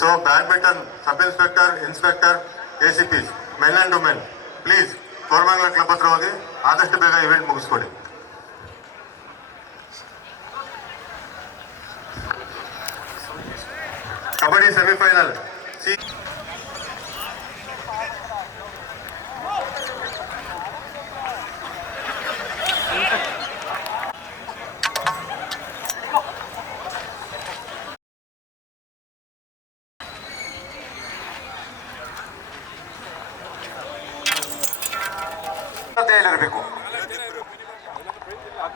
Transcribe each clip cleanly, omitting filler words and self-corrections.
So badminton sub inspector, inspector, ACPs, men and women, please Koramangala ಕ್ಲಬ್ ಹತ್ರ ಹೋಗಿ ಆದಷ್ಟು ಬೇಗ ಇವೆಂಟ್ ಮುಗಿಸ್ಕೊಡಿ. ಕಬಡ್ಡಿ ಸೆಮಿಫೈನಲ್ ಇರಬೇಕು.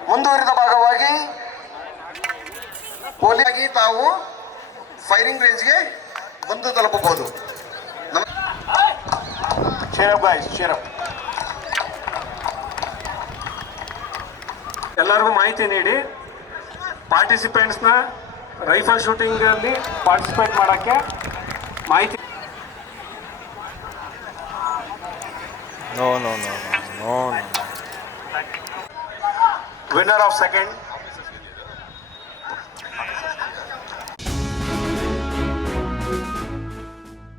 ಮುಂದುವರಿದ ಭಾಗವಾಗಿ ಪೊಲೀಸಾಗಿ ತಾವು ಫೈರಿಂಗ್ ರೇಂಜ್ಗೆ ಬಂದು ತಲುಪಬಹುದು. ಎಲ್ಲರಿಗೂ ಮಾಹಿತಿ ನೀಡಿ ಪಾರ್ಟಿಸಿಪೆಂಟ್ಸ್ನ ರೈಫಲ್ ಶೂಟಿಂಗಲ್ಲಿ ಪಾರ್ಟಿಸಿಪೇಟ್ ಮಾಡೋಕ್ಕೆ ಮಾಹಿತಿ. No. Winner of second